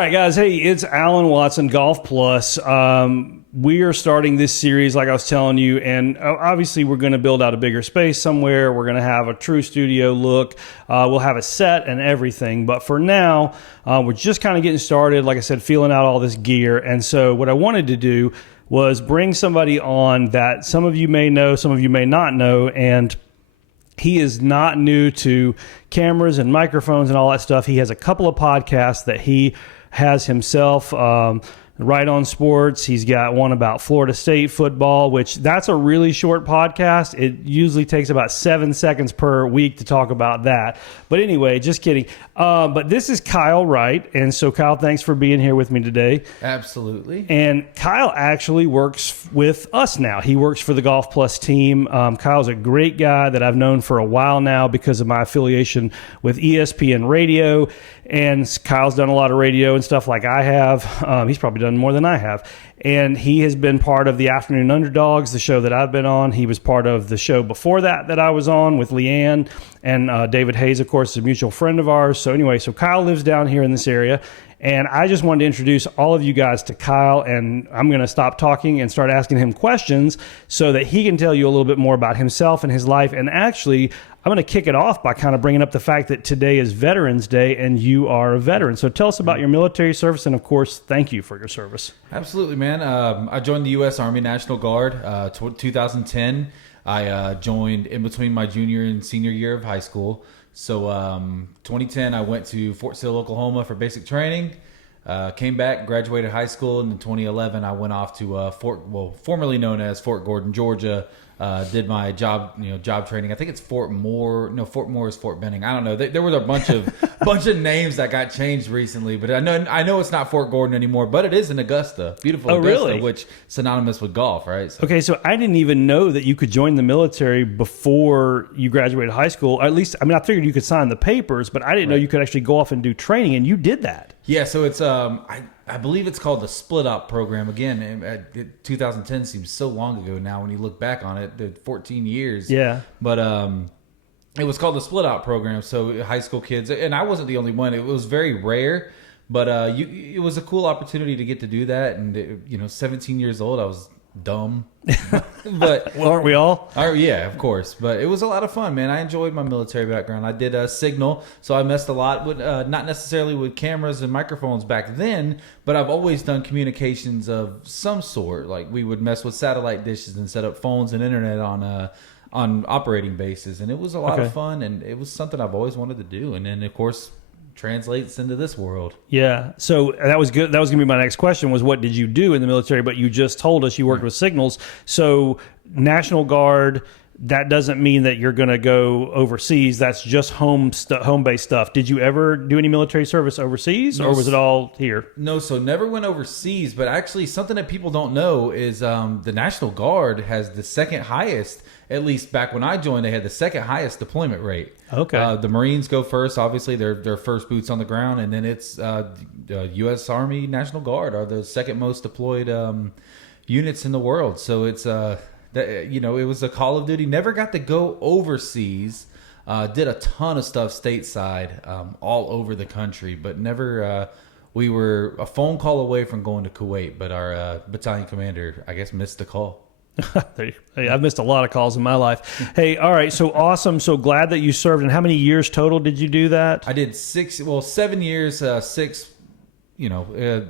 right, guys. Hey, it's Alan Watson, Golf Plus. We are starting this series, like I was telling you, and obviously we're going to build out a bigger space somewhere. We're going to have a true studio look. We'll have a set and everything. But for now, we're just kind of getting started, like I said, feeling out all this gear. And so what I wanted to do was bring somebody on that some of you may know, some of you may not know, and he is not new to cameras and microphones and all that stuff. He has a couple of podcasts that he has himself, Right on Sports. He's got one about Florida State football, which that's a really short podcast. It usually takes about 7 seconds per week to talk about that. But anyway, just kidding. But this is Kyle Wright. And so, Kyle, thanks for being here with me today. Absolutely. And Kyle actually works with us now. He works for the Golf Plus team. Kyle's a great guy that I've known for a while now because of my affiliation with ESPN Radio. And Kyle's done a lot of radio and stuff like I have. He's probably done more than I have. And he has been part of the Afternoon Underdogs, the show that I've been on. He was part of the show before that I was on with Leanne. And David Hayes, of course, is a mutual friend of ours. So anyway, so Kyle lives down here in this area. And I just wanted to introduce all of you guys to Kyle, and I'm going to stop talking and start asking him questions so that he can tell you a little bit more about himself and his life. And actually, I'm going to kick it off by kind of bringing up the fact that today is Veterans Day, and you are a veteran. So tell us about your military service, and of course, thank you for your service. Absolutely, man. I joined the U.S. Army National Guard 2010. I joined in between my junior and senior year of high school. So 2010, I went to Fort Sill, Oklahoma for basic training. Came back, graduated high school, and in 2011, I went off to formerly known as Fort Gordon, Georgia. Did my job training. I think it's Fort Moore. No, Fort Moore is Fort Benning. I don't know. There was a bunch of names that got changed recently, but I know it's not Fort Gordon anymore, but it is in Augusta, beautiful Augusta, really? Which is synonymous with golf, right? So. Okay, so I didn't even know that you could join the military before you graduated high school. Or at least, I figured you could sign the papers, but I didn't know you could actually go off and do training, and you did that. Yeah, so it's I believe it's called the Split Op program. Again, 2010 seems so long ago now when you look back on it, 14 years. Yeah. But it was called the Split Op program. So high school kids, and I wasn't the only one. It was very rare, but it was a cool opportunity to get to do that. And 17 years old, I was dumb. But well, aren't we all? Yeah, of course. But it was a lot of fun, man. I enjoyed my military background. I did Signal, so I messed a lot with not necessarily with cameras and microphones back then, but I've always done communications of some sort. Like we would mess with satellite dishes and set up phones and internet on operating bases, and it was a lot of fun, and it was something I've always wanted to do. And then, of course, translates into this world. Yeah. So that was good. That was going to be my next question was what did you do in the military? But you just told us you worked with signals. So National Guard, that doesn't mean that you're going to go overseas. That's just home-based stuff. Did you ever do any military service overseas, or was it all here? No, so never went overseas. But actually, something that people don't know is the National Guard has the second highest. At least back when I joined, they had the second highest deployment rate. Okay. The Marines go first. Obviously, they're first boots on the ground, and then it's U.S. Army National Guard are the second most deployed units in the world. So it's it was a Call of Duty. Never got to go overseas. Did a ton of stuff stateside, all over the country, but never. We were a phone call away from going to Kuwait, but our battalion commander, I guess, missed the call. Hey, I've missed a lot of calls in my life. Hey, all right, so awesome. So glad that you served. And how many years total did you do that? I did 7 years, 6,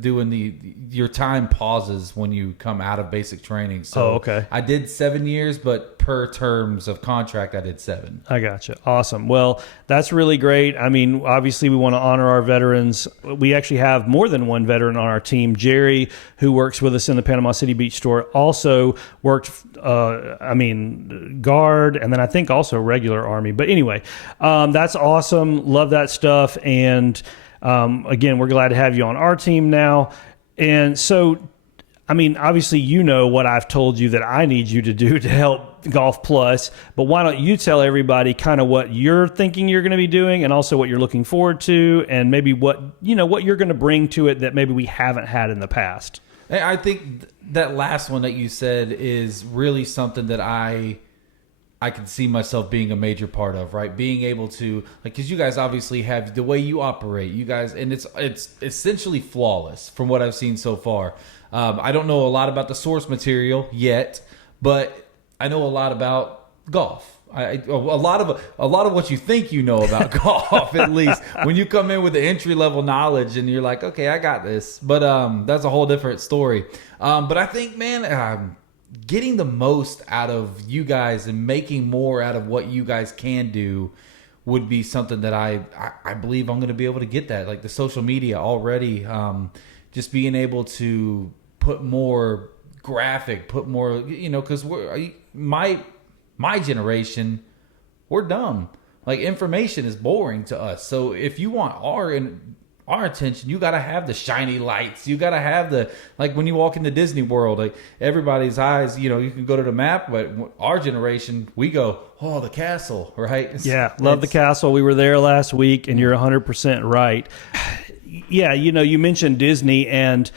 doing your time pauses when you come out of basic training. So okay. I did 7 years, but per terms of contract, I did 7. I gotcha. Awesome. Well, that's really great. Obviously, we want to honor our veterans. We actually have more than one veteran on our team. Jerry, who works with us in the Panama City Beach store, also worked, Guard, and then I think also regular Army. But anyway, that's awesome. Love that stuff. And again, we're glad to have you on our team now. And so, obviously, what I've told you that I need you to do to help Golf Plus, but why don't you tell everybody kind of what you're thinking you're going to be doing and also what you're looking forward to and maybe what you're going to bring to it that maybe we haven't had in the past. I think that last one that you said is really something that I I can see myself being a major part of, right? Being able to, like, because you guys obviously have the way you operate, you guys, and it's essentially flawless from what I've seen so far. I don't know a lot about the source material yet, but I know a lot about golf. A lot of what you think you know about golf, at least when you come in with the entry level knowledge and you're like, okay, I got this. But that's a whole different story. But I think, man, getting the most out of you guys and making more out of what you guys can do would be something that I believe I'm going to be able to get that. Like the social media already, just being able to put more graphic, put more, because my generation, we're dumb. Like information is boring to us. So if you want our attention, you got to have the shiny lights. You got to have the, like when you walk into Disney World, like everybody's eyes, you can go to the map, but our generation, we go, oh, the castle, right? Love the castle. We were there last week, and you're 100% right. Yeah, you mentioned Disney, and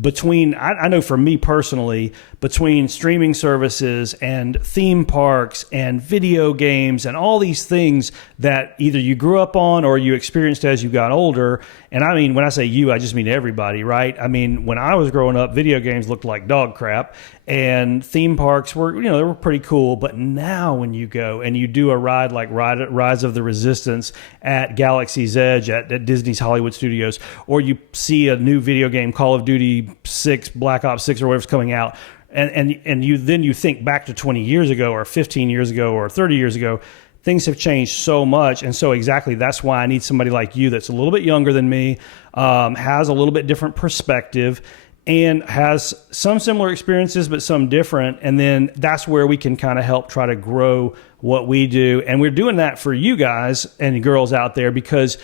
between, I know for me personally, between streaming services and theme parks and video games and all these things that either you grew up on or you experienced as you got older. And I mean, when I say you, I just mean everybody, right? I mean, when I was growing up, video games looked like dog crap, and theme parks were, they were pretty cool. But now when you go and you do a ride like Rise of the Resistance at Galaxy's Edge at Disney's Hollywood Studios, or you see a new video game, Call of Duty 6, Black Ops 6 or whatever's coming out, and you think back to 20 years ago or 15 years ago or 30 years ago, things have changed so much. And so exactly, that's why I need somebody like you that's a little bit younger than me, has a little bit different perspective, and has some similar experiences, but some different. And then that's where we can kind of help try to grow what we do. And we're doing that for you guys and girls out there because,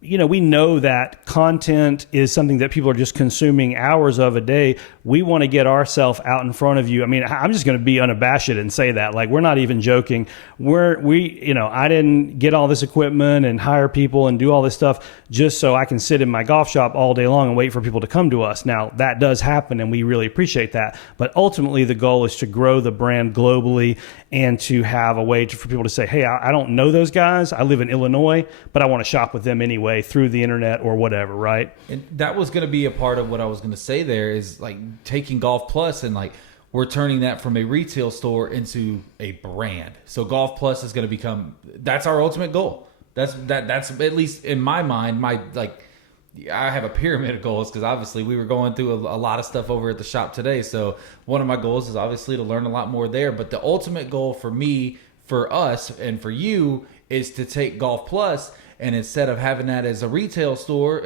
we know that content is something that people are just consuming hours of a day. We want to get ourselves out in front of you. I mean, I'm just going to be unabashed and say that. Like, we're not even joking. I didn't get all this equipment and hire people and do all this stuff just so I can sit in my golf shop all day long and wait for people to come to us. Now, that does happen, and we really appreciate that. But ultimately, the goal is to grow the brand globally and to have a way for people to say, hey, I don't know those guys. I live in Illinois, but I want to shop with them anyway through the internet or whatever, right? And that was going to be a part of what I was going to say there is like taking Golf Plus and like we're turning that from a retail store into a brand. So Golf Plus is going to that's our ultimate goal. That's at least in my mind, I have a pyramid of goals because obviously we were going through a lot of stuff over at the shop today. So one of my goals is obviously to learn a lot more there. But the ultimate goal for me, for us, and for you is to take Golf Plus and instead of having that as a retail store,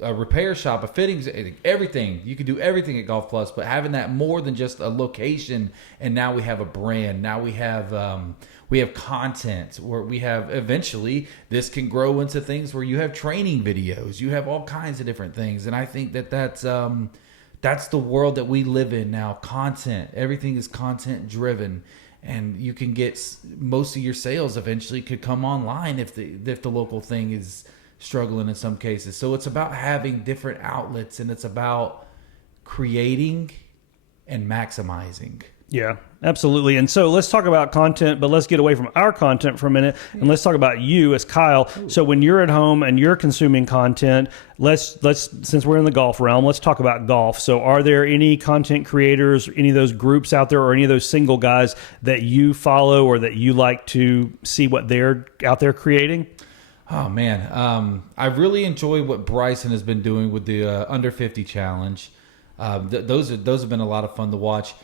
a repair shop, a fittings, everything, you can do everything at Golf Plus, but having that more than just a location. And now we have a brand. Now we have content where we have eventually this can grow into things where you have training videos, you have all kinds of different things. And I think that's the world that we live in now. Content, everything is content driven. And you can get most of your sales eventually could come online if the local thing is struggling in some cases. So it's about having different outlets, and it's about creating and maximizing. Yeah, absolutely. And so let's talk about content, but let's get away from our content for a minute and let's talk about you as Kyle. So when you're at home and you're consuming content, let's since we're in the golf realm, let's talk about golf. So are there any content creators, any of those groups out there, or any of those single guys that you follow or that you like to see what they're out there creating? Oh man, I really enjoy what Bryson has been doing with the Under 50 Challenge. Those have been a lot of fun to watch.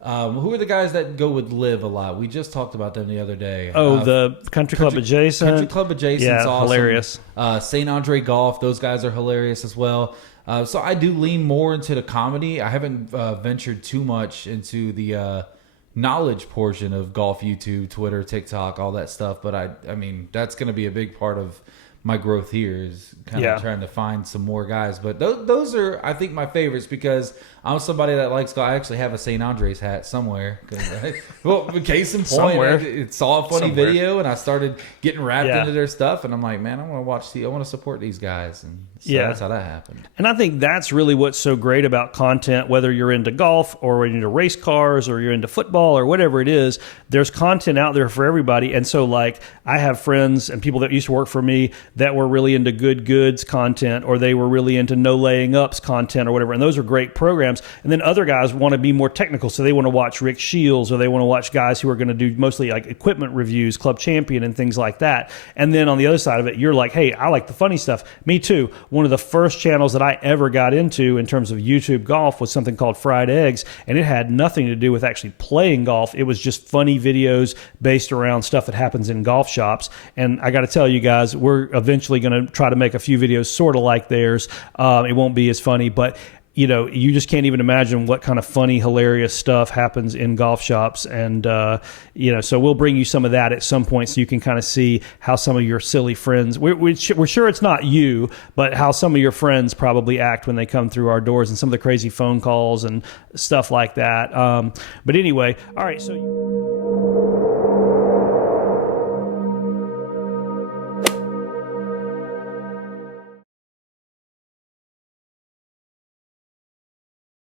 Who are the guys that go with Live a lot? We just talked about them the other day. The Country Club Adjacent. Country Club Adjacent, yeah, awesome. Hilarious. St. Andre Golf, those guys are hilarious as well. So I do lean more into the comedy. I haven't ventured too much into the knowledge portion of golf YouTube, Twitter, TikTok, all that stuff. But I mean, that's going to be a big part of my growth here is kind Yeah. of trying to find some more guys. But those are, I think, my favorites because I'm somebody that likes golf. I actually have a St. Andre's hat somewhere. Well, case in point, Somewhere. I saw a funny Somewhere. video and I started getting wrapped Yeah. into their stuff. And I'm like, man, I want to support these guys. And so Yeah. that's how that happened. And I think that's really what's so great about content, whether you're into golf or into race cars or you're into football or whatever it is, there's content out there for everybody. And so like I have friends and people that used to work for me that were really into good goods content, or they were really into no laying ups content or whatever. And those are great programs. And then other guys want to be more technical. So they want to watch Rick Shields, or they want to watch guys who are going to do mostly like equipment reviews, Club Champion and things like that. And then on the other side of it, you're like, hey, I like the funny stuff. Me too. One of the first channels that I ever got into in terms of YouTube golf was something called Fried Eggs, and it had nothing to do with actually playing golf. It was just funny videos based around stuff that happens in golf shops. And I got to tell you guys, we're eventually going to try to make a few videos sort of like theirs. It won't be as funny, but you know, you just can't even imagine what kind of funny, hilarious stuff happens in golf shops. And, you know, so we'll bring you some of that at some point so you can kind of see how some of your silly friends, we're sure it's not you, but how some of your friends probably act when they come through our doors, and some of the crazy phone calls and stuff like that. But anyway, all right, so